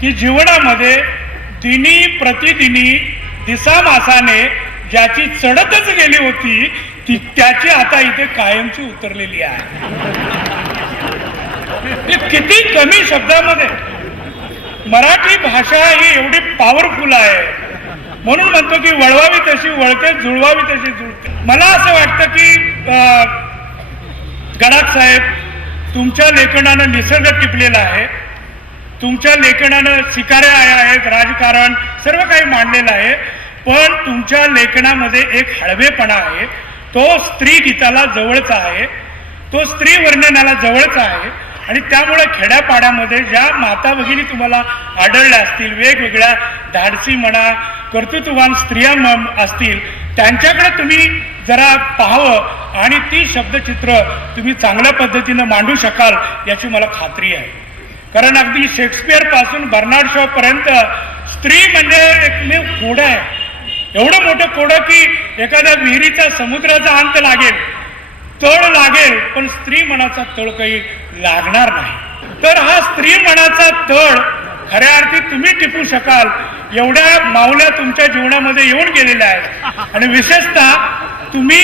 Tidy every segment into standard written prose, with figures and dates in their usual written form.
की जीवनामध्ये दिनी प्रतिदिनी दिसामासाने ज्याची चढतच गेली होती ती त्याची आता इथे कायमची उतरलेली आहे. किती कमी शब्दामध्ये मराठी भाषा ही एवढी पॉवरफुल आहे. म्हणून म्हणतो की वळवावी तशी वळते, जुळवावी तशी जुळते. मला असं वाटतं की गडाख साहेब, तुमच्या लेखनानं निसर्ग टिपलेला आहे, तुमच्या लेखनानं शिकारे आहेत, राजकारण सर्व काही मांडलेलं आहे. पण तुमच्या लेखनामध्ये एक हळवेपणा आहे, तो स्त्री गीताला जवळचा आहे, तो स्त्री वर्णनाला जवळचा आहे. आणि त्यामुळे खेड्यापाड्यामध्ये ज्या माता भगिनी तुम्हाला आढळल्या असतील, वेगवेगळ्या धाडसी म्हणा कर्तृत्ववान स्त्रिया असतील, त्यांच्याकडे तुम्ही जरा पाहावं आणि ती शब्दचित्र तुम्ही चांगल्या पद्धतीनं मांडू शकाल याची मला खात्री आहे. कारण अगदी शेक्सपियर पासून बर्नार्ड शॉ पर्यंत स्त्री म्हणजे एकमेव कोडं आहे. एवढं मोठं कोडं की एखाद्या विहिरीचा समुद्राचा अंत लागेल, तळ लागेल, पण स्त्री मनाचा तळ काही लागणार नाही. तर हा स्त्री मनाचा तळ खऱ्या अर्थी तुम्ही टिपू शकाल एवढ्या माऊल्या तुमच्या जीवनामध्ये येऊन गेलेल्या आहेत. आणि विशेषतः तुम्ही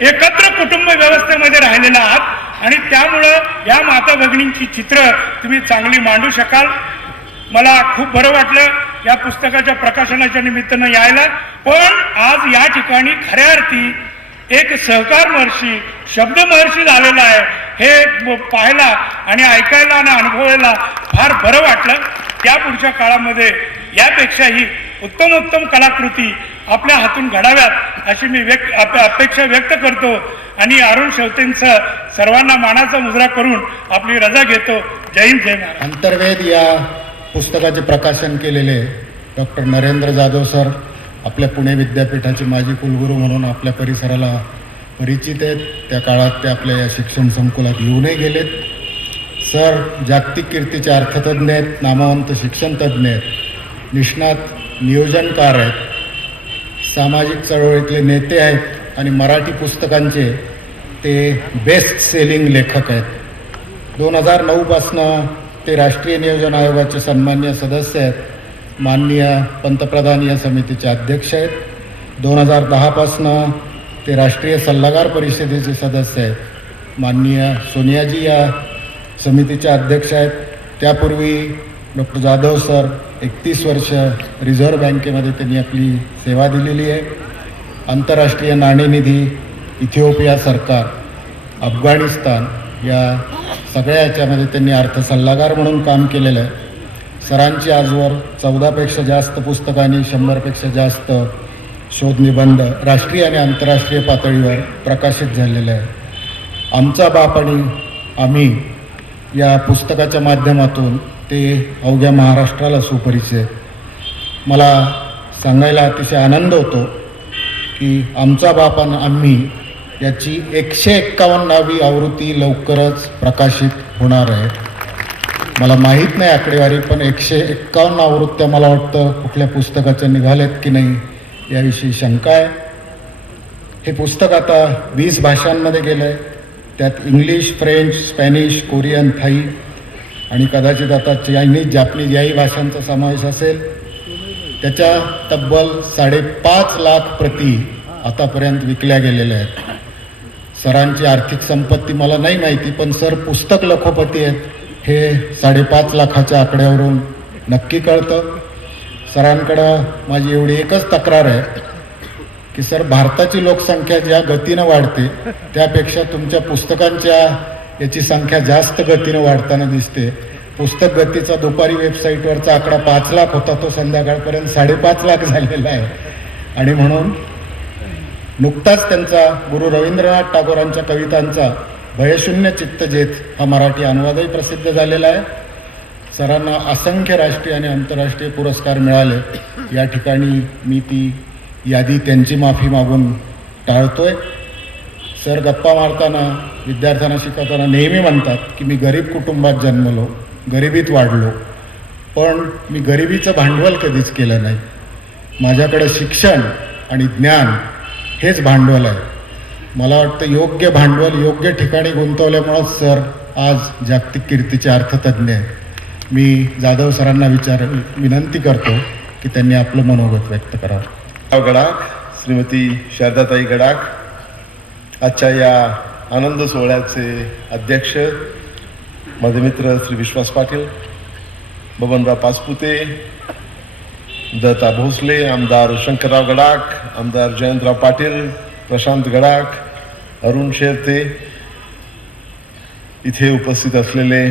एकत्र कुटुंब व्यवस्थेमध्ये राहिलेला आहात आणि त्यामुळं या माता भगिनींची चित्र तुम्ही चांगली मांडू शकाल. मला खूप बरं वाटलं या पुस्तकाच्या प्रकाशनाच्या निमित्तानं यायला. पण आज या ठिकाणी खऱ्या अर्थी एक सहकार महर्षी, शब्द महर्षी झालेला आहे हे पाहायला आणि ऐकायला आणि अनुभवायला फार बरं वाटलं. त्या पुढच्या काळामध्ये यापेक्षाही उत्तम कलाकृती आपल्या हातून घडाव्यात अशी मी अपेक्षा व्यक्त करतो. आणि अरुण शेवतेंचं सर्वांना मानाचा मुजरा करून आपली रजा घेतो. जय हिंद, जय महाराज. अंतर्वेद या पुस्तकाचे प्रकाशन केलेले डॉक्टर नरेंद्र जाधव सर आपल्या पुणे विद्यापीठाचे माजी कुलगुरू म्हणून आपल्या परिसराला परिचित आहेत. त्या काळात ते आपल्या या शिक्षण संकुलात येऊनही गेलेत. सर जागतिक कीर्तीचे अर्थतज्ञ आहेत, नामवंत शिक्षणतज्ञ आहेत, निष्णात नियोजनकार आहेत, सामाजिक चळवळीतले नेते आहेत आणि मराठी पुस्तकांचे ते बेस्ट सेलिंग लेखक आहेत. 2009 ते राष्ट्रीय नियोजन आयोगाचे सन्माननीय सदस्य आहेत. माननीय पंतप्रधान या समितीचे अध्यक्ष आहेत. 2010 ते राष्ट्रीय सल्लागार परिषदेचे सदस्य आहेत. माननीय सोनियाजी या समितीचे अध्यक्ष आहेत. त्यापूर्वी डॉक्टर जाधव सर 31 वर्ष रिझर्व्ह बँकेमध्ये त्यांनी आपली सेवा दिलेली आहे. आंतरराष्ट्रीय नाणेनिधी, इथिओपिया सरकार, अफगाणिस्तान या सगळ्या याच्यामध्ये त्यांनी अर्थ सल्लागार म्हणून काम केलेलं आहे. सरांची आजवर 14पेक्षा जास्त पुस्तकांनी 100पेक्षा जास्त शोधनिबंध राष्ट्रीय आणि आंतरराष्ट्रीय पातळीवर प्रकाशित झालेले आहे. आमचा बाप आणि आम्ही या पुस्तकाच्या माध्यमातून ते अवघ्या महाराष्ट्राला सुपरिचित. मला सांगायला अतिशय आनंद होतो की आमचा बाप आणि आम्ही याची 151वी आवृत्ती लवकरच प्रकाशित होणार आहे. मला माहीत नाही आकडेवारी, पण 151 आवृत्त्या मला वाटतं कुठल्या पुस्तकाच्या निघाल्यात की नाही याविषयी शंका आहे. हे पुस्तक आता 20 भाषांमध्ये गेलं आहे. त्यात English, French, Spanish, Korean, Thai आणि कदाचित आता चायनीज, जापनीज याही भाषांचा समावेश असेल. त्याच्या तब्बल 5.5 लाख प्रती आतापर्यंत विकल्या गेलेल्या आहेत. सरांची आर्थिक संपत्ती मला नाही माहिती, पण सर पुस्तक लखोपती आहेत हे 5.5 लाखाच्या आकड्यावरून नक्की कळतं. सरांकडं माझी एवढी एकच तक्रार आहे की सर, भारताची लोकसंख्या ज्या गतीनं वाढते त्यापेक्षा तुमच्या पुस्तकांच्या याची संख्या जास्त गतीनं वाढताना दिसते. पुस्तक गतीचा दुपारी वेबसाईटवरचा आकडा 5 लाख होता, तो संध्याकाळपर्यंत 5.5 लाख झालेला आहे. आणि म्हणून नुकताच त्यांचा गुरु रवींद्रनाथ टागोरांच्या कवितांचा भयशून्य चित्तजेत हा मराठी अनुवादही प्रसिद्ध झालेला आहे. सरांना असंख्य राष्ट्रीय आणि आंतरराष्ट्रीय पुरस्कार मिळाले. या ठिकाणी मी ती यादी त्यांची माफी मागून टाळतोय. सर गप्पा मारताना विद्यार्थ्यांना शिकवताना नेहमी म्हणतात की मी गरीब कुटुंबात जन्मलो, गरिबीत वाढलो, पण मी गरिबीचं भांडवल कधीच केलं नाही. माझ्याकडं शिक्षण आणि ज्ञान हेच भांडवल आहे. मला वाटतं योग्य भांडवल योग्य ठिकाणी गुंतवल्यामुळंच सर आज जागतिक कीर्तीचे अर्थतज्ञ आहेत. मी जाधव सरांना विनंती करतो की त्यांनी आपलं मनोगत व्यक्त करावं. गडाख, श्रीमती शारदाताई गडाख, आजच्या या आनंद सोहळ्याचे अध्यक्ष माझे मित्र श्री विश्वास पाटील, बबनराव पाचपुते, दत्ता भोसले, आमदार शंकरराव गडाख, आमदार जयंतराव पाटील, प्रशांत गडाख, अरुण शेरते, इथे उपस्थित असलेले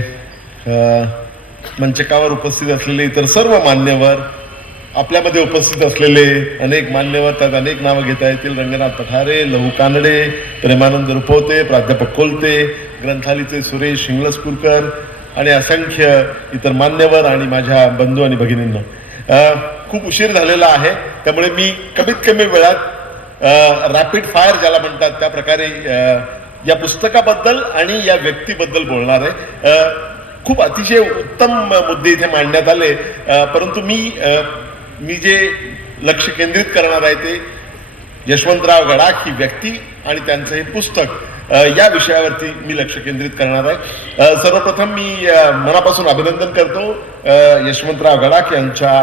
मंचकावर उपस्थित असलेले इतर सर्व मान्यवर, आपल्यामध्ये उपस्थित असलेले अनेक मान्यवर, त्यात अनेक नावं घेता येतील. रंगनाथ पठारे, लहू कानडे, प्रेमानंद रुपवते, प्राध्यापक कोलते, ग्रंथालीचे सुरेश शिंगलस्पूरकर आणि असंख्य इतर मान्यवर आणि माझ्या बंधू आणि भगिनींना, खूप उशीर झालेला आहे, त्यामुळे मी कमीत कमी वेळात रॅपिड फायर ज्याला म्हणतात त्या प्रकारे या पुस्तकाबद्दल आणि या व्यक्तीबद्दल बोलणार आहे. खूप अतिशय उत्तम मुद्दे इथे मांडण्यात आले, परंतु मी जे लक्ष केंद्रित करणार आहे ते यशवंतराव गडाख ही व्यक्ती आणि त्यांचं हे पुस्तक या विषयावरती मी लक्ष केंद्रित करणार आहे. सर्वप्रथम मी मनापासून अभिनंदन करतो यशवंतराव गडाख यांच्या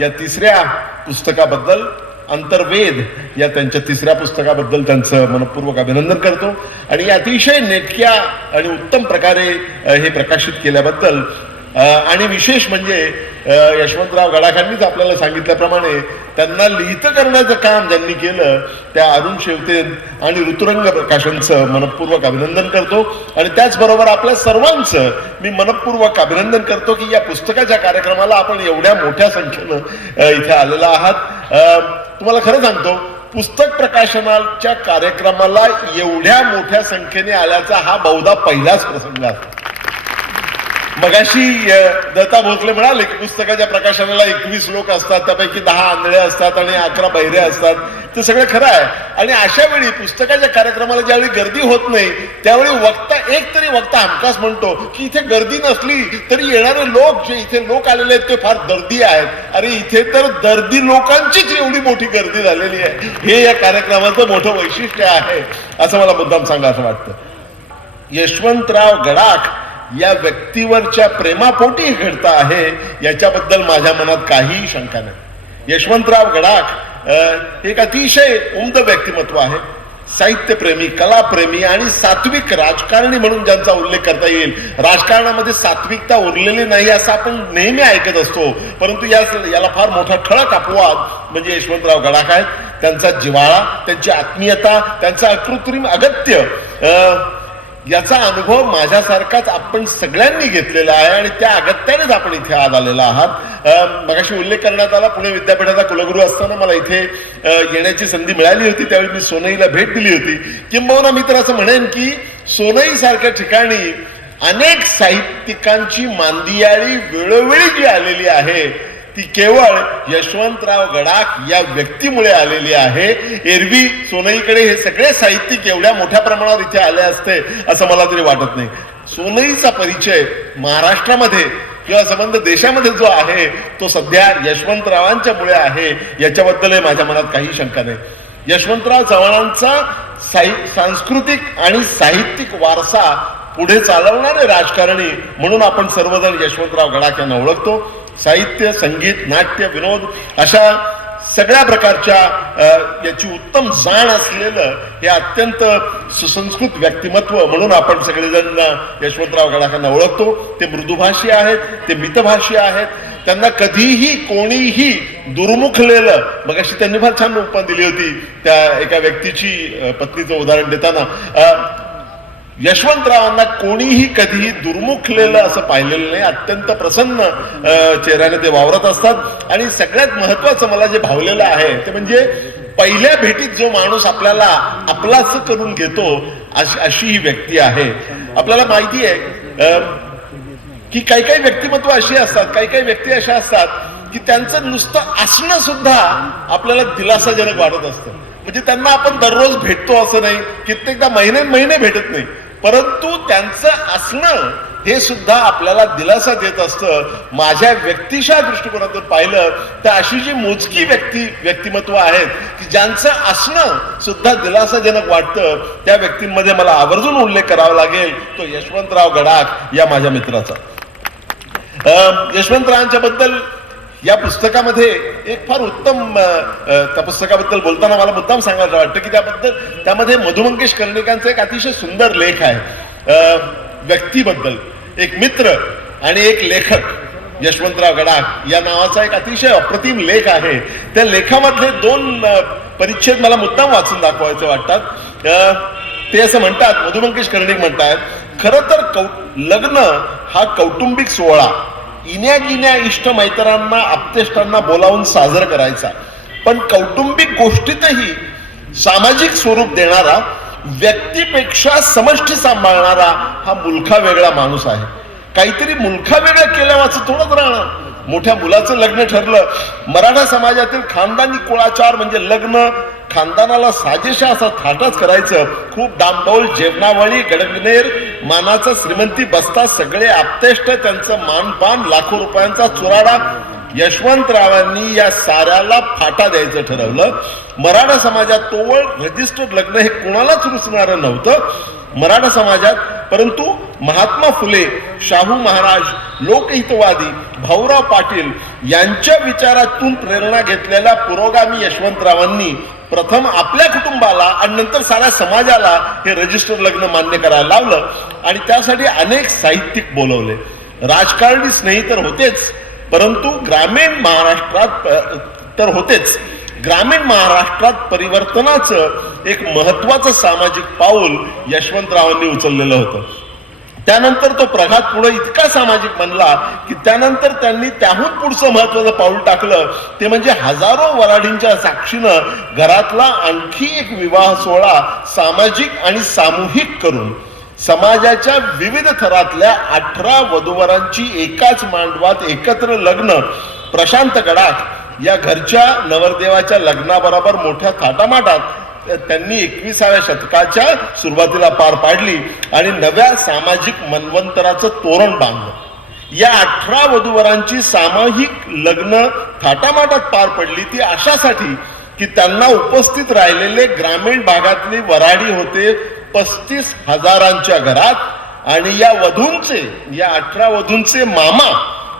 या तिसऱ्या पुस्तकाबद्दल, अंतर्वेद या त्यांच्या तिसऱ्या पुस्तकाबद्दल त्यांचं मनपूर्वक अभिनंदन करतो आणि अतिशय नेटक्या आणि उत्तम प्रकारे हे प्रकाशित केल्याबद्दल. आणि विशेष म्हणजे यशवंतराव गडाखांनीच आपल्याला सांगितल्याप्रमाणे त्यांना लिहितं करण्याचं काम ज्यांनी केलं त्या अरुण शेवते आणि ऋतुरंग प्रकाशनचं मनपूर्वक अभिनंदन करतो. आणि त्याचबरोबर आपल्या सर्वांचं मी मनपूर्वक अभिनंदन करतो की या पुस्तकाच्या कार्यक्रमाला आपण एवढ्या मोठ्या संख्येनं इथे आलेला आहात. तुम्हाला खरं सांगतो, पुस्तक प्रकाशनाच्या कार्यक्रमाला एवढ्या मोठ्या संख्येने आल्याचा हा बहुधा पहिलाच प्रसंग आहे. मगाशी दत्ता भोसले म्हणाले की पुस्तकाच्या प्रकाशनाला 21 लोक असतात, त्यापैकी 10 आंधळे असतात आणि 11 बहिरे असतात. ते सगळं खरं आहे. आणि अशा वेळी पुस्तकाच्या कार्यक्रमाला ज्यावेळी गर्दी होत नाही त्यावेळी वक्ता हमखास म्हणतो की इथे गर्दी नसली तरी येणारे लोक, जे इथे लोक आलेले आहेत ते फार दर्दी आहेत. अरे इथे तर दर्दी लोकांचीच एवढी मोठी गर्दी झालेली आहे. हे या कार्यक्रमाचं मोठं वैशिष्ट्य आहे असं मला मुद्दाम सांगायचं वाटतं. यशवंतराव गडाख या व्यक्तीवरच्या प्रेमापोटी घडतं आहे याच्याबद्दल माझ्या मनात काहीही शंका नाही. यशवंतराव गडाख एक अतिशय उमद व्यक्तिमत्व आहे. साहित्यप्रेमी, कलाप्रेमी आणि सात्विक राजकारणी म्हणून ज्यांचा उल्लेख करता येईल. राजकारणामध्ये सात्विकता उरलेली नाही असं आपण नेहमी ऐकत असतो, परंतु याला फार मोठा ठळक अपवाद म्हणजे यशवंतराव गडाख आहेत. त्यांचा जिव्हाळा, त्यांची आत्मीयता, त्यांचा अकृत्रिम अगत्य याचा अनुभव माझ्यासारखाच आपण सगळ्यांनी घेतलेला आहे आणि त्या अगत्यानेच आपण इथे आज आलेला आहात. मगाशी उल्लेख करण्यात आला, पुणे विद्यापीठाचा कुलगुरू असताना मला इथे येण्याची संधी मिळाली होती. त्यावेळी मी सोनईला भेट दिली होती. किंबहुना मी तर असं म्हणेन की सोनई सारख्या ठिकाणी अनेक साहित्यिकांची मांदियाळी वेळोवेळी जी आलेली आहे ती केवळ यशवंतराव गडाख या व्यक्तीमुळे आलेली आहे. एरवी सोनईकडे हे सगळे साहित्यिक एवढ्या मोठ्या प्रमाणावर इथे आले असते असं मला तरी वाटत नाही. सोनईचा परिचय महाराष्ट्रामध्ये किंवा संबंध देशामध्ये जो आहे तो सध्या यशवंतरावांच्या मुळे आहे याच्याबद्दल माझ्या मनात काही शंका नाही. यशवंतराव चव्हाणांचा सांस्कृतिक आणि साहित्यिक वारसा पुढे चालवणारे राजकारणी म्हणून आपण सर्वजण यशवंतराव गडाख यांना ओळखतो. साहित्य, संगीत, नाट्य, विनोद अशा सगळ्या प्रकारच्या याची उत्तम जाण असलेलं हे अत्यंत सुसंस्कृत व्यक्तिमत्व म्हणून आपण सगळेजण यशवंतराव गडाखांना ओळखतो. ते मृदुभाषी आहेत, ते मितभाषी आहेत. त्यांना कधीही कोणीही दुर्मुखलेलं, मग अशी त्यांनी फार छान उपमा दिली होती त्या एका व्यक्तीची पत्नीचं उदाहरण देताना, यशवंतरावांना कोणीही कधीही दुर्मुखलेलं असं पाहिलेलं नाही. अत्यंत प्रसन्न चेहऱ्याने ते वावरत असतात. आणि सगळ्यात महत्वाचं मला जे भावलेलं आहे ते म्हणजे पहिल्या भेटीत जो माणूस आपल्याला आपलाच करून घेतो अशी ही व्यक्ती आहे. आपल्याला माहिती आहे की काही काही व्यक्तिमत्व अशी असतात, काही काही व्यक्ती अशा असतात की त्यांचं नुसतं असणं सुद्धा आपल्याला दिलासाजनक वाटत असतं. म्हणजे त्यांना आपण दररोज भेटतो असं नाही, कित्येकदा महिने भेटत नाही, परंतु त्यांचं असणं हे सुद्धा आपल्याला दिलासा देत असतं. माझ्या व्यक्तिशा दृष्टिकोनातून पाहिलं तर अशी जी मोजकी व्यक्तिमत्व आहेत की ज्यांचं असणं सुद्धा दिलासाजनक वाटतं त्या व्यक्तींमध्ये मला आवर्जून उल्लेख करावा लागेल तो यशवंतराव गडाख या माझ्या मित्राचा. यशवंतरावांच्या बद्दल या पुस्तकामध्ये एक फार उत्तम त्या पुस्तकाबद्दल बोलताना मला मुद्दाम सांगायला वाटतं की त्यामध्ये मधु मंगेश कर्णिकांचा एक अतिशय सुंदर लेख आहे व्यक्तीबद्दल. एक मित्र आणि एक लेखक यशवंतराव गडाख या नावाचा एक अतिशय अप्रतिम लेख आहे. त्या लेखामधले 2 परिच्छेद मला मुद्दाम वाचून दाखवायचे वाटतात. ते असं म्हणतात, मधु मंगेश कर्णिक म्हणतात, खरं तर लग्न हा कौटुंबिक सोहळा इन्या गिन्या इष्ट मैत्रांना आप्तेष्टांना बोलावून साजरा करायचा, पण कौटुंबिक गोष्टीतही सामाजिक स्वरूप देणारा, व्यक्तीपेक्षा समष्टी सांभाळणारा हा मुलखा वेगळा माणूस आहे. काहीतरी मुलखा वेगळं केल्या वाचं थोडंच राहणार. मोठ्या मुलाचं लग्न ठरलं. मराठा समाजातील खानदानी कुळाचार म्हणजे लग्न खानदानाला साजेशा असा थाटाच करायचं. खूप डांबडौल जेवणावळी गडगनेर मानाचा श्रीमंती बसता सगळे आप्तेष्ट त्यांचं मानपान लाखो रुपयांचा चुराडा. यशवंतरावांनी या साऱ्याला फाटा द्यायचं ठरवलं. मराठा समाजात तोवळ रजिस्टर्ड लग्न हे कुणालाच रुचणारं नव्हतं मराठा समाजात. परंतु महात्मा फुले, शाहू महाराज, लोकहितवादी भाऊराव पाटील यांच्या विचारातून प्रेरणा घेतलेल्या पुरोगामी यशवंतरावांनी प्रथम आपल्या कुटुंबाला आणि नंतर साऱ्या समाजाला हे रजिस्टर लग्न मान्य करायला लावलं. आणि त्यासाठी अनेक साहित्यिक बोलवले. राजकारणी स्नेही तर होतेच, परंतु ग्रामीण महाराष्ट्रात परिवर्तनाचं एक महत्वाचं सामाजिक पाऊल यशवंतरावांनी उचललेलं होतं. त्यानंतर तो प्रघात पुढे इतका सामाजिक बनला की त्यानंतर त्यांनी त्याहून पुढचं महत्वाचं पाऊल टाकलं. ते म्हणजे हजारो वराडींच्या साक्षीनं घरातला आणखी एक विवाह सोहळा सामाजिक आणि सामूहिक करून समाजाच्या विविध थरातल्या 18 वधूवरांची एकाच मांडवात एकत्र लग्न प्रशांत गडाख या घरच्या नवरदेवाच्या लग्नाबरोबर मोठ्या थाटामाटात त्यांनी 21व्या शतकाच्या सुरुवातीला पार पाडली आणि नव्या सामाजिक मनवंतराचं तोरण बांधलं. या 18 वधूवरांची सामूहिक लग्न थाटामाटात पार पडली ती अशासाठी की त्यांना उपस्थित राहिलेले ग्रामीण भागातली वराडी होते 35,000च्या घरात आणि या 18 वधूंचे मामा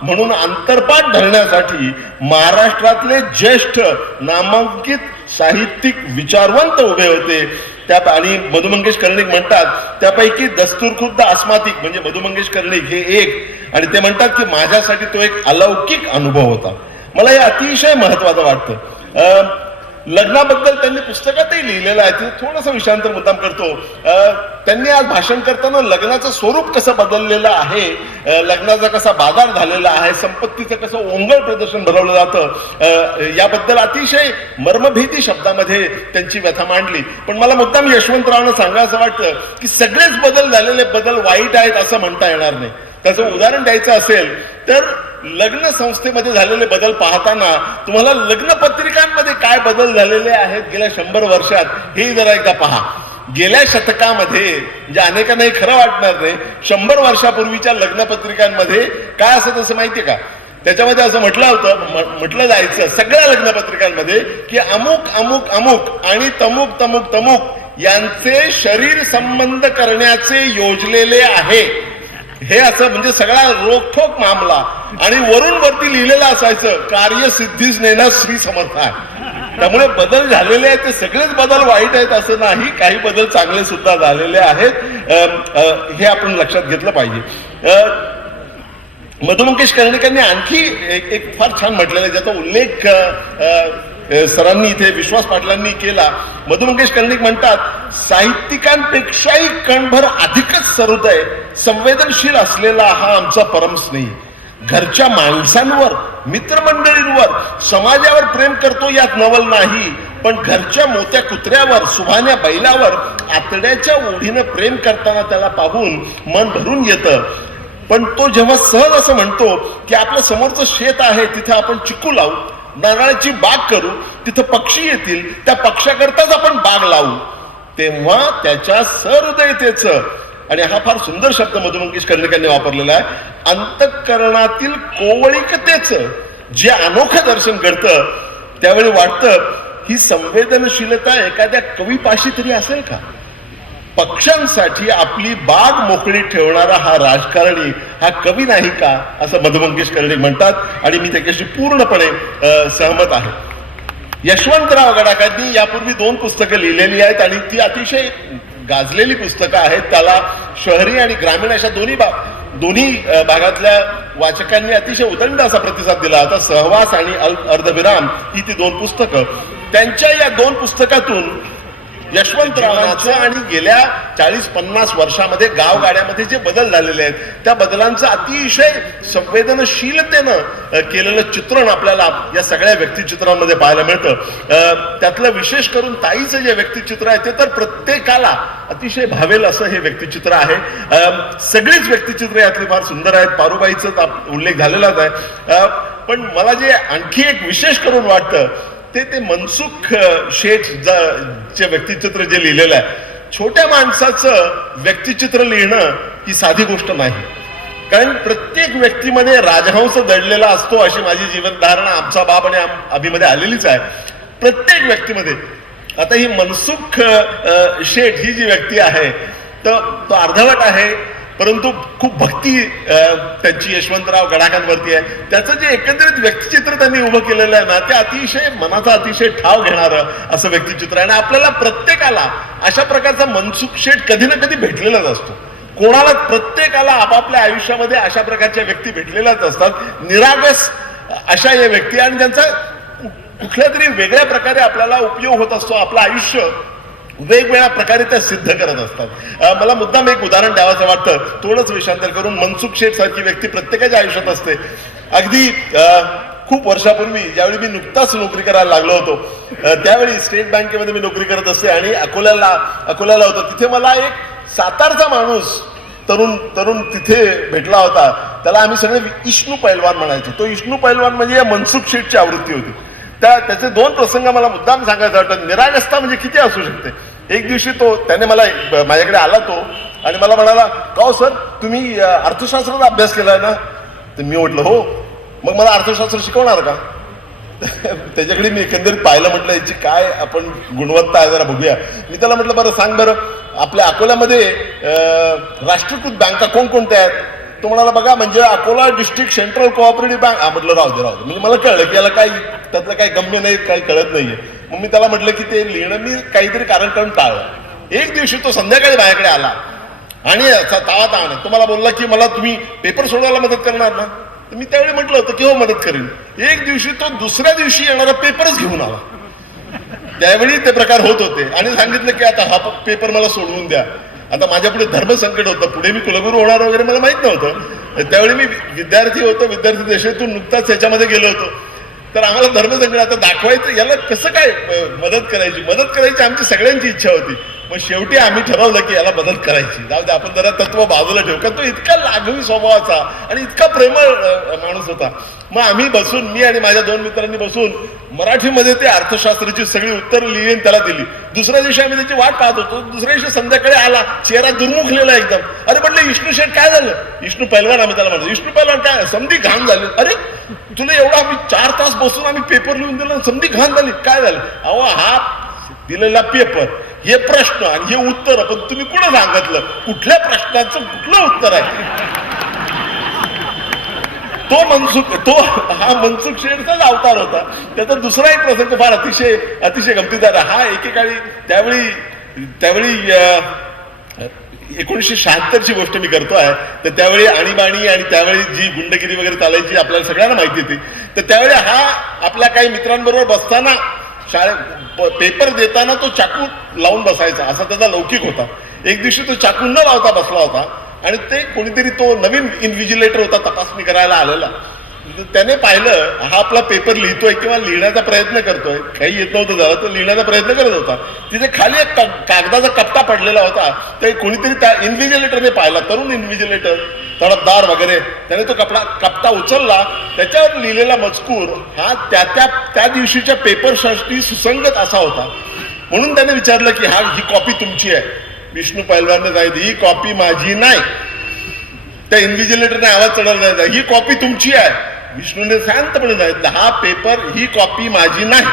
म्हणून अंतरपाठ धरण्यासाठी महाराष्ट्रातले ज्येष्ठ नामांकित साहित्यिक विचारवंत उभे होते. त्यात आणि मधु मंगेश कर्णिक म्हणतात त्यापैकी दस्तूरखुद्द अस्मातिक म्हणजे मधु मंगेश कर्णिक हे एक. आणि ते म्हणतात की माझ्यासाठी तो एक अलौकिक अनुभव होता. मला हे अतिशय महत्वाचं वाटतं. लग्नाबद्दल त्यांनी पुस्तकातही लिहिलेलं आहे. ते थोडंसं विषयांतर मुद्दाम करतो. त्यांनी आज भाषण करताना लग्नाचं स्वरूप कसं बदललेलं आहे, लग्नाचा कसा बाजार झालेला आहे, संपत्तीचं कसं ओंगळ प्रदर्शन भरवलं जातं याबद्दल अतिशय मर्मभेदी शब्दामध्ये त्यांची व्यथा मांडली. पण मला मुद्दाम यशवंतरावांना सांगायचं वाटतं की सगळेच बदल झालेले बदल वाईट आहेत असं म्हणता येणार नाही. त्याचं उदाहरण द्यायचं असेल तर लग्न संस्थेमध्ये झालेले बदल पाहताना तुम्हाला लग्न पत्रिकांमध्ये काय बदल झालेले आहेत गेल्या 100 वर्षात हे जरा एकदा पहा. गेल्या शतकामध्ये म्हणजे अनेकांनाही खरं वाटणार नाही 100 वर्षापूर्वीच्या लग्न पत्रिकांमध्ये काय असं तसं माहितीये का? त्याच्यामध्ये असं म्हटलं जायचं सगळ्या लग्न पत्रिकांमध्ये की अमुक अमुक अमुक आणि तमुक तमुक तमुक यांचे शरीर संबंध करण्याचे योजलेले आहे. हे असं म्हणजे सगळा रोखोक मामला आणि वरती लिहिलेलं असायचं कार्यसिद्धीस नेणार श्री समर्थ आहे. त्यामुळे बदल झालेले आहेत ते सगळेच बदल वाईट आहेत असं नाही, काही बदल चांगले सुद्धा झालेले आहेत. हे आपण लक्षात घेतलं पाहिजे. मधु मंगेश कर्णिकांनी आणखी एक फार छान म्हटलेलं आहे ज्याचा उल्लेख सरांनी इथे विश्वास पाटलांनी केला. मधु मंगेश कर्णिक म्हणतात साहित्यिकांपेक्षाही कणभर अधिकच सहृदय संवेदनशील असलेला हा आमचा परमस्नेही घरच्या माणसांवर मित्रमंडळींवर समाजावर प्रेम करतो यात नवल नाही, पण घरच्या मोत्या कुत्र्यावर सुभाण्या बैलावर आतड्याच्या ओढीनं प्रेम करताना त्याला पाहून मन भरून येतं. पण तो जेव्हा सहज असं म्हणतो की आपल्या समोरचं शेत आहे तिथे आपण चिकू लावू, नारळाची बाग करू, तिथं पक्षी येतील, त्या पक्षाकरताच आपण बाग लावू, तेव्हा त्याच्या सहृदयतेचं आणि हा फार सुंदर शब्द मधु मंगेश कर्णिकांनी वापरलेला आहे अंतःकरणातील कोवळिकतेचं जे अनोखं दर्शन घडतं त्यावेळी वाटतं ही संवेदनशीलता एखाद्या कवीपाशी तरी असेल का? पक्षांसाठी आपली बाग मोकळी ठेवणारा हा राजकारणी हा कवी नाही का, असं मधुमंगेश कर्णिक म्हणतात आणि मी त्याच्याशी पूर्णपणे सहमत आहे. यशवंतराव गडाखांनी यापूर्वी 2 पुस्तकं लिहिलेली आहेत आणि ती अतिशय गाजलेली पुस्तकं आहेत. त्याला शहरी आणि ग्रामीण अशा दोन्ही भागातल्या वाचकांनी अतिशय उदंड असा प्रतिसाद दिला होता. सहवास आणि अर्धविराम ही ती 2 पुस्तकं. त्यांच्या या 2 पुस्तकातून यशवंतरावांचं आणि गेल्या 40-50 वर्षामध्ये गावगाड्यामध्ये जे बदल झालेले आहेत त्या बदलांचं अतिशय संवेदनशीलतेनं केलेलं चित्रण आपल्याला या सगळ्या व्यक्तिचित्रांमध्ये पाहायला मिळतं. त्यातलं विशेष करून ताईचं जे व्यक्तिचित्र आहे ते तर प्रत्येकाला अतिशय भावेल असं हे व्यक्तिचित्र आहे. सगळीच व्यक्तिचित्र यातली फार सुंदर आहेत. पारुबाईचा उल्लेख झालेलाच आहे. पण मला जे आणखी एक विशेष करून वाटतं ते मनसुख शेठ चे व्यक्तिचित्र जे लिहिलेलं आहे. छोट्या माणसाचं व्यक्तिचित्र लिहिणं ही साधी गोष्ट नाही, कारण प्रत्येक व्यक्तीमध्ये राजहंस दडलेला असतो अशी माझी जीवनधारणा आमचा बाप आणि आम्हीमध्ये आलेलीच आहे. प्रत्येक व्यक्तीमध्ये. आता ही मनसुख शेठ ही जी व्यक्ती आहे तो अर्धवट आहे, परंतु खूप भक्ती त्यांची यशवंतराव गडाखांवरती आहे. त्याचं जे एकंदरीत व्यक्तिचित्र त्यांनी उभं केलेलं आहे ना ते अतिशय मनाचा अतिशय ठाव घेणारं असं व्यक्तिचित्र आहे. आणि आपल्याला प्रत्येकाला अशा प्रकारचा मनसुख शेठ कधी ना कधी भेटलेलाच असतो. कोणाला प्रत्येकाला आपापल्या आयुष्यामध्ये अशा प्रकारच्या व्यक्ती भेटलेल्याच असतात. निरागस अशा या व्यक्ती आणि त्यांचा कुठल्या तरी वेगळ्या प्रकारे आपल्याला उपयोग होत असतो. आपलं आयुष्य वेगवेगळ्या प्रकारे त्या सिद्ध करत असतात. मला मुद्दाम एक उदाहरण द्यावंसं वाटतं, थोडंच विषांतर करून. मनसुख शेठ सारखी व्यक्ती प्रत्येकाच्या आयुष्यात असते. अगदी खूप वर्षापूर्वी ज्यावेळी मी नुकताच नोकरी करायला लागलो होतो त्यावेळी स्टेट बँकेमध्ये मी नोकरी करत असते आणि अकोल्याला होतो. तिथे मला एक सातारचा माणूस तरुण तिथे भेटला होता. त्याला आम्ही सगळे इष्णू पैलवान म्हणायचो. तो इष्णू पैलवान म्हणजे या मनसुख शेठची आवृत्ती होती. त्याचे 2 प्रसंग मला मुद्दाम सांगायचं वाटतं. निरागसता म्हणजे किती असू शकते. एक दिवशी त्याने माझ्याकडे आला आणि मला म्हणाला, का हो सर तुम्ही अर्थशास्त्राचा अभ्यास केलाय ना. तर मी म्हटलं हो. मग मला अर्थशास्त्र शिकवणार का. त्याच्याकडे मी एकंदरीत पाहिलं, म्हटलं याची काय आपण गुणवत्ता आहे जरा बघूया. मी त्याला म्हटलं बरं सांग बरं आपल्या अकोल्यामध्ये राष्ट्रीयकृत बँका कोणकोणत्या आहेत. तो म्हणाला बघा म्हणजे Akola district central cooperative bank. म्हटलं राहू दे. म्हणजे मला कळलं की याला काही त्यातलं काही गम्य नाही, काही कळत नाहीये. मग मी त्याला म्हटलं की ते लिहिणं मी काहीतरी कारण करून टाळलं. एक दिवशी तो संध्याकाळी माझ्याकडे आला आणि तावातावाने तो मला बोलला की मला तुम्ही पेपर सोडवायला मदत करणार ना. तर मी त्यावेळी म्हटलं होतं की हो मदत करेन. एक दिवशी तो दुसऱ्या दिवशी येणारा पेपरच घेऊन आला. त्यावेळी ते प्रकार होत होते आणि सांगितलं की आता हा पेपर मला सोडवून द्या. आता माझ्या पुढे धर्मसंकट होतं, पुढे मी कुलगुरू होणार वगैरे मला माहित नव्हतं. त्यावेळी मी विद्यार्थी होतो, विद्यार्थी दशेतून नुकताच याच्यामध्ये गेलो होतो. तर आम्हाला धर्मसंकट आता दाखवायचं, याला कसं काय मदत करायची आमची सगळ्यांची इच्छा होती. मग शेवटी आम्ही ठरवलं की याला मदत करायची. जाऊ दे आपण जरा तत्व बाजूला ठेवू, कारण तो इतका लाघवी स्वभावाचा आणि इतका प्रेमळ माणूस होता. मग आम्ही बसून, मी आणि माझ्या 2 मित्रांनी बसून मराठीमध्ये ते अर्थशास्त्राची सगळी उत्तरं लिहिली त्याला दिली. दुसऱ्या दिवशी आम्ही त्याची वाट पाहत होतो. दुसऱ्या दिवशी संध्याकाळी आला, चेहरा दुर्मुखलेला एकदम. अरे म्हटलं इष्णू शेठ काय झालं. इष्णू पैलवान आम्ही त्याला म्हणतो. इष्णू पैलवान काय समधी घाण झाली. अरे तुला एवढा आम्ही 4 तास बसून आम्ही पेपर लिहून दिला, समधी घाण झाली. काय झालं. अहो हा दिलेला पेपर, हे प्रश्न आणि हे उत्तर, पण तुम्ही कुठं सांगितलं कुठल्या प्रश्नाचं कुठलं उत्तर आहे. तो हा मनसुख शेठचाच अवतार होता. त्याचा दुसरा एक प्रसंग फार अतिशय गमतीदार. हा एकेकाळी त्यावेळी 1976ची गोष्ट मी करतो आहे. तर त्यावेळी आणीबाणी आणि त्यावेळी जी गुंडगिरी वगैरे चालायची आपल्याला सगळ्यांना माहिती होती. तर त्यावेळी हा आपल्या काही मित्रांबरोबर बसताना पेपर देताना तो चाकू लावून बसायचा, असा त्याचा लौकिक होता. एक दिवशी तो चाकू न लावता बसला होता आणि ते कोणीतरी तो नवीन इन्व्हिजिलेटर होता तपासणी करायला आलेला. त्याने पाहिलं हा आपला पेपर लिहितोय किंवा लिहिण्याचा प्रयत्न करतोय. काही येत नव्हतं झालं तर लिहिण्याचा प्रयत्न करत होता. तिथे खाली एक कागदाचा कप्पा पडलेला होता. ते कोणीतरी त्या इन्व्हिजिलेटरने पाहिला, तरुण इन्व्हिजिलेटर तडफदार वगैरे. त्याने तो कप्पा उचलला. त्याच्यावर लिहिलेला मजकूर हा त्या दिवशीच्या पेपरसाठी सुसंगत असा होता. म्हणून त्याने विचारलं की ही कॉपी तुमची आहे. विष्णू पैलवानने सांगितलं ही कॉपी माझी नाही. त्या इन्व्हिजिलेटरने आवाज चढवला, ही कॉपी तुमची आहे. विष्णूने शांतपणे सांगितलं हा पेपर, ही कॉपी माझी नाही.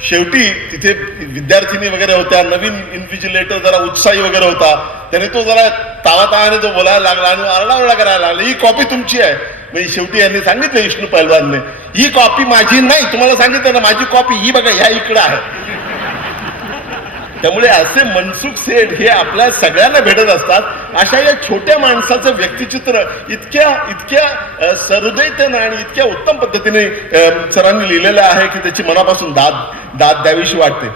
शेवटी तिथे विद्यार्थिनी वगैरे होत्या, नवीन इन्व्हिजिलेटर जरा उत्साही वगैरे होता, त्याने तो जरा तावातावाने तो बोलायला लागला आणि आरडाओरडा करायला लागला, ही कॉपी तुमची आहे. म्हणजे शेवटी यांनी सांगितलं विष्णू पैलवानने, ही कॉपी माझी नाही, तुम्हाला सांगितलं ना माझी कॉपी ही बघा ह्या इकडं आहे. त्यामुळे असे मनसुख सेठ हे आपल्या सगळ्यांना भेटत असतात. अशा या छोट्या माणसाचं व्यक्तिचित्र इतक्या सहृदयतेनं आणि इतक्या उत्तम पद्धतीने सरांनी लिहिलेलं आहे की त्याची मनापासून दाद द्यावीशी वाटते.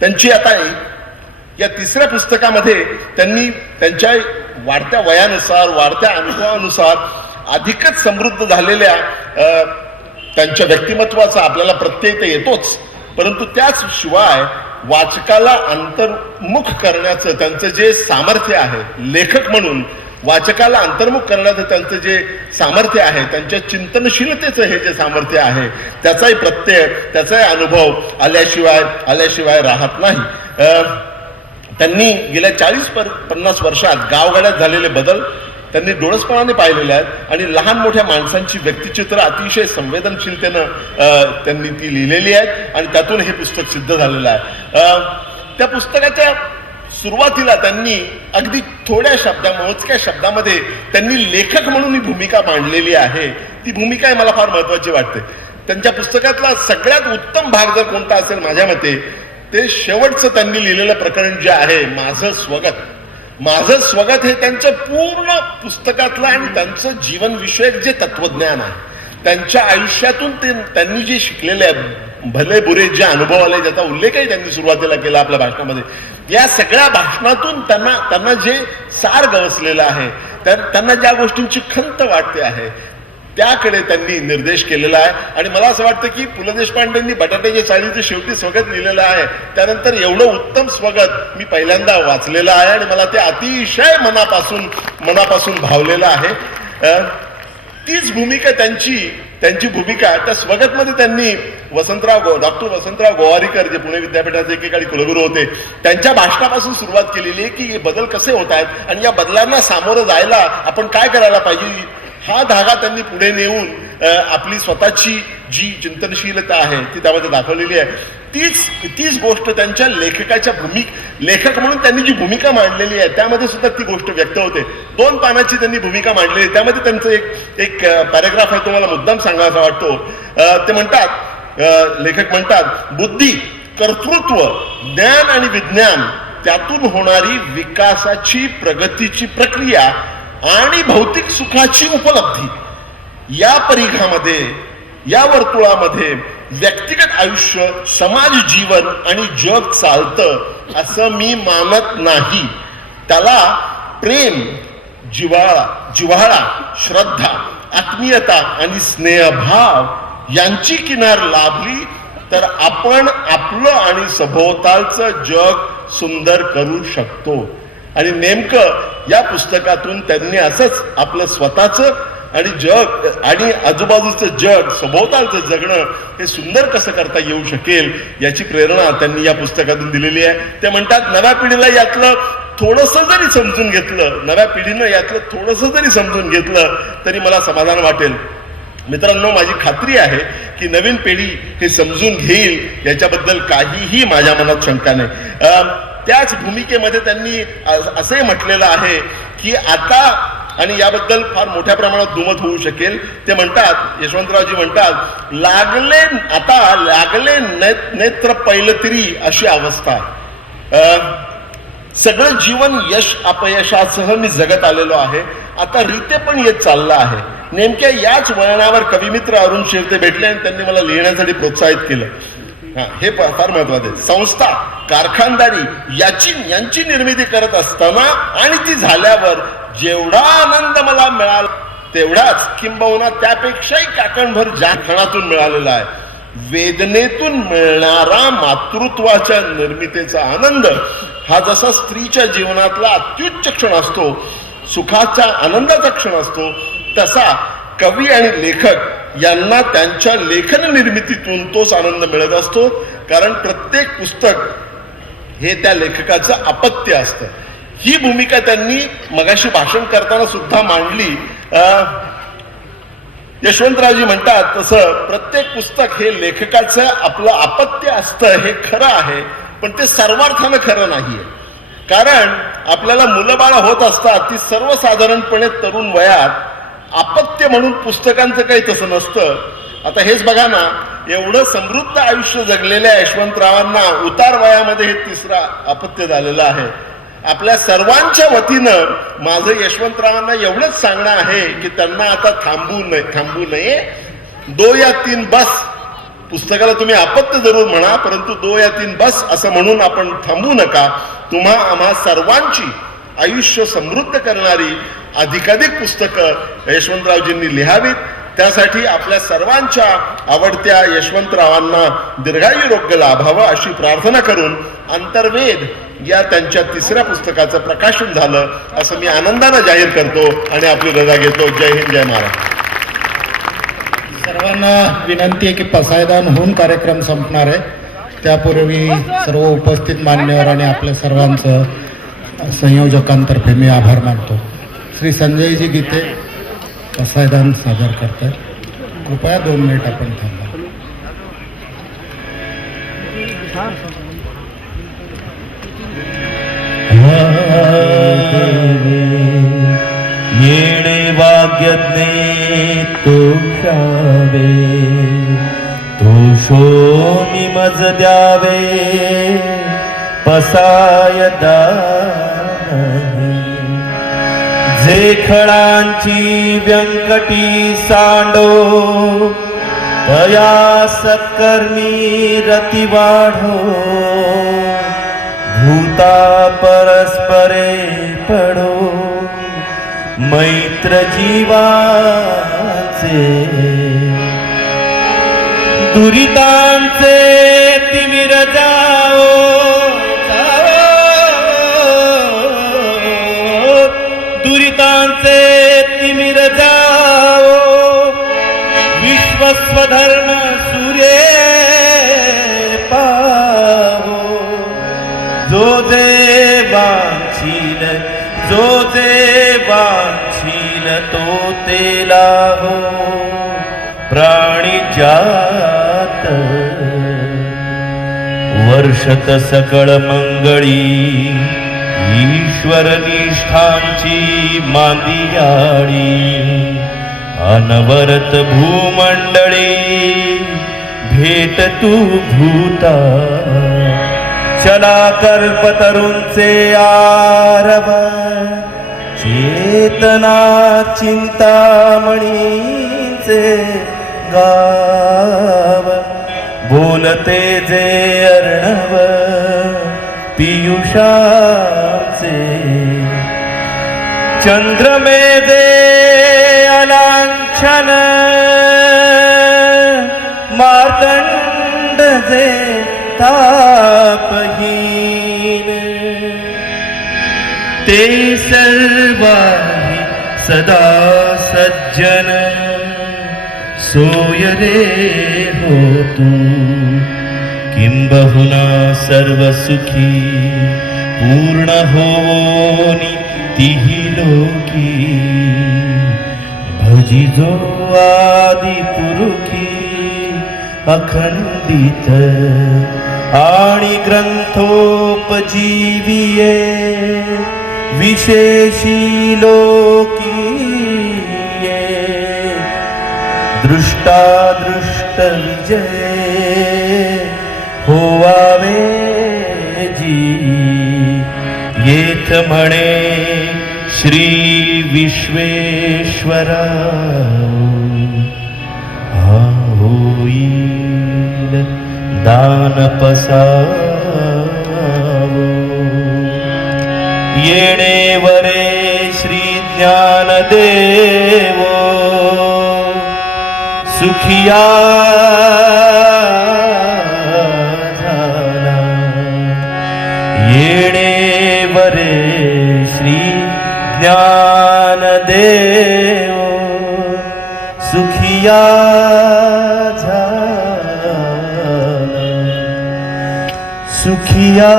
त्यांची आता या तिसऱ्या पुस्तकामध्ये त्यांनी त्यांच्या वाढत्या वयानुसार, वाढत्या अनुभवानुसार अधिकच समृद्ध झालेल्या त्यांच्या व्यक्तिमत्वाचा आपल्याला प्रत्यय तर येतोच, परंतु त्याच शिवाय वाचकाला अंतर्मुख करण्याचं त्यांचं जे सामर्थ्य आहे, लेखक म्हणून वाचकाला अंतर्मुख करण्याचं त्यांचं जे सामर्थ्य आहे, त्यांच्या चिंतनशीलतेचं हे जे सामर्थ्य आहे, त्याचाही प्रत्यय, त्याचाही अनुभव आल्याशिवाय राहत नाही. त्यांनी गेल्या 40-50 वर्षात गावगाड्यात झालेले बदल त्यांनी डोळसपणाने पाहिलेले आहेत आणि लहान मोठ्या माणसांची व्यक्तिचित्र अतिशय संवेदनशीलतेनं त्यांनी ती लिहिलेली आहेत आणि त्यातून हे पुस्तक सिद्ध झालेलं आहे. त्या पुस्तकाच्या सुरुवातीला त्यांनी अगदी मोजक्या शब्दामध्ये त्यांनी लेखक म्हणून ही भूमिका मांडलेली आहे. ती भूमिका मला फार महत्वाची वाटते. त्यांच्या पुस्तकातला सगळ्यात उत्तम भाग जर कोणता असेल माझ्या मते, ते शेवटचं त्यांनी लिहिलेलं प्रकरण जे आहे, माझं स्वगत हे त्यांचं पूर्ण पुस्तकातलं आणि त्यांचं जीवनविषयक जे तत्वज्ञान आहे, त्यांच्या आयुष्यातून त्यांनी जे शिकलेले आहे, भले बुरे जे अनुभव आले, ज्याचा उल्लेखही त्यांनी सुरुवातीला केला आपल्या भाषणामध्ये, या सगळ्या भाषणातून त्यांना जे सार गवसलेलं आहे, त्यांना ज्या गोष्टींची खंत वाटते आहे, त्याकडे त्यांनी निर्देश केलेला आहे. आणि मला असं वाटतं की पु ल देशपांडेंनी बटाट्याच्या चाळीचं शेवटी स्वगत लिहिलेलं आहे, त्यानंतर एवढं उत्तम स्वगत मी पहिल्यांदा वाचलेलं आहे आणि मला ते अतिशय मनापासून भावलेलं आहे. तीच भूमिका त्यांची भूमिका त्या स्वगतमध्ये त्यांनी डॉक्टर वसंतराव गोवारीकर, जे पुणे विद्यापीठाचे एकेकाळी कुलगुरू होते, त्यांच्या भाषणापासून सुरुवात केलेली आहे की हे बदल कसे होत आहेत आणि या बदलांना सामोरं जायला आपण काय करायला पाहिजे, हा धागा त्यांनी पुढे नेऊन आपली स्वतःची जी चिंतनशीलता आहे ती त्यामध्ये दाखवलेली आहे. तीच गोष्ट त्यांच्या लेखक म्हणून त्यांनी जी भूमिका मांडलेली आहे त्यामध्ये सुद्धा ती गोष्ट व्यक्त होते. 2 पानाची त्यांनी भूमिका मांडलेली आहे. त्यामध्ये त्यांचं एक पॅरेग्राफ आहे, तो मला मुद्दाम सांगायचा वाटतो. ते म्हणतात, लेखक म्हणतात, बुद्धी, कर्तृत्व, ज्ञान आणि विज्ञान, त्यातून होणारी विकासाची, प्रगतीची प्रक्रिया आणि भौतिक सुखाची उपलब्धी, या परिघामध्ये, या वर्तुळामध्ये व्यक्तिगत आयुष्य, समाज जीवन आणि जग चालतं असं मी मानत नाही. त्याला प्रेम, जिव्हाळा, श्रद्धा, आत्मीयता आणि स्नेहभाव यांची किनार लाभली तर आपण आपलं आणि सभोवतालचं जग सुंदर करू शकतो. आणि नेमकं या पुस्तकातून त्यांनी असंच आपलं स्वतःचं आणि जग आणि आजूबाजूचं जग, सभोवतालचं जगणं हे सुंदर कसं करता येऊ शकेल याची प्रेरणा त्यांनी या पुस्तकातून दिलेली आहे. ते म्हणतात, नव्या पिढीनं यातलं थोडंसं जरी समजून घेतलं तरी मला समाधान वाटेल. मित्रांनो, माझी खात्री आहे की नवीन पिढी हे समजून घेईल याच्याबद्दल काहीही माझ्या मनात शंका नाही. त्याच भूमिकेमध्ये त्यांनी असंही म्हटलेलं आहे की आता, आणि याबद्दल फार मोठ्या प्रमाणात दुमत होऊ शकेल, ते म्हणतात, यशवंतरावजी म्हणतात, लागले नेत्र पैलतिरी अशी अवस्था. सगळं जीवन यश अपयशासह मी जगत आलेलो आहे, आता रीते पण येत चालला आहे. नेमक्या याच वळणावर कविमित्र अरुण शेवते भेटले आणि त्यांनी मला लिहिण्यासाठी प्रोत्साहित केलं. हे फार महत्वाचं आहे. संस्था, कारखानदारी यांची निर्मिती करत असताना आणि ती झाल्यावर जेवढा आनंद मला मिळाला तेवढाच, किंबहुना त्यापेक्षाही काकणभर ज्या क्षणातून मिळालेला आहे, वेदनेतून मिळणारा मातृत्वाच्या निर्मितीचा आनंद हा जसा स्त्रीच्या जीवनातला अत्युच्च क्षण असतो, सुखाचा आनंदाचा क्षण असतो, तसा कवी आणि लेखक यांना त्यांच्या लेखन निर्मितीतून तोच आनंद मिळत असतो. कारण प्रत्येक पुस्तक हे त्या लेखकाचं अपत्य असतं. ही भूमिका त्यांनी मगाशी भाषण करताना सुद्धा मांडली. यशवंतरावजी म्हणतात तसं प्रत्येक पुस्तक हे लेखकाचं आपलं अपत्य असतं हे खरं आहे, पण ते सर्वार्थानं खरं नाहीये. कारण आपल्याला मुलं बाळ होत असतात ती सर्वसाधारणपणे तरुण वयात अपत्य म्हणून पुस्तकांचं काही तसं नसतं. आता हेच बघा ना, एवढं समृद्ध आयुष्य जगलेल्या यशवंतरावांना उतार वयामध्ये हे तिसरा अपत्य झालेलं आहे. आपल्या सर्वांच्या वतीनं माझं यशवंतरावांना एवढंच सांगणं आहे की त्यांना आता थांबू नये. 2 या 3 बस, पुस्तकाला तुम्ही अपत्य जरूर म्हणा, परंतु 2 या 3 बस असं म्हणून आपण थांबू नका. आम्हा सर्वांची आयुष्य समृद्ध करणारी अधिकाधिक पुस्तकं यशवंतरावजींनी लिहावीत. त्यासाठी आपल्या सर्वांच्या आवडत्या यशवंतरावांना दीर्घायुरोग्य लाभावं अशी प्रार्थना करून अंतर्वेद या त्यांच्या 3ऱ्या पुस्तकाचं प्रकाशन झालं असं मी आनंदानं जाहीर करतो आणि आपली रजा घेतो. जय हिंद, जय महाराष्ट्र. सर्वांना विनंती आहे की पसायदान होऊन कार्यक्रम संपणार आहे. त्यापूर्वी सर्व उपस्थित मान्यवर आणि आपल्या सर्वांचं संयोजकांतर्फे मी आभार मानतो. श्री संजयजी गीते पसायदान सादर करतात. कृपया 2 मिनिट आपण थांबा. येणे वाग्यज्ञे तोषावे, तोषोनी मज द्यावे, पसायदा जे खळांची व्यंकटी सांडो, तया सत्कर्मी रती वाढो, भूता परस्परे पडो, मैत्र जीवाचे दुरितांचे तिमिर जाओ, दुरितांचे तिमिर जाओ, विश्वस्वधर्म सूर्य पावो, जो जे वांछील, जो जे वांछील तो ते लाभो, प्राणी जात वर्षत सकळ मंगळी, ईश्वर निष्ठांची मांदियाळी, अनवरत भूमंडळी भेट तू भूता, चला कल्पतरूंचे आरव, चेतना चिंतामणीचे गाव, बोलते जे अर्णव पियुषाचे, चंद्रमेदे अलांछन, मार्तंड जे तापहीन, ते सर्वाही सदा सज्जन, सोय रे हो तू, किंबहुना सर्व सुखी, पूर्ण होनी तिही लोकी, भजिजो आदि पुरुखी, अखंडित आणि ग्रंथोपजीविये, विशेषी लोकीये, दृष्टादृष्ट विजय होवावे जी, येथ म्हणे श्री विश्वेश्वरा, हा होईल दान पसावो, येणे वरे श्री ज्ञानदेवो, सुखिया झाला, येणे वरे श्री ज्ञानदेवो, सुखिया झाला, सुखिया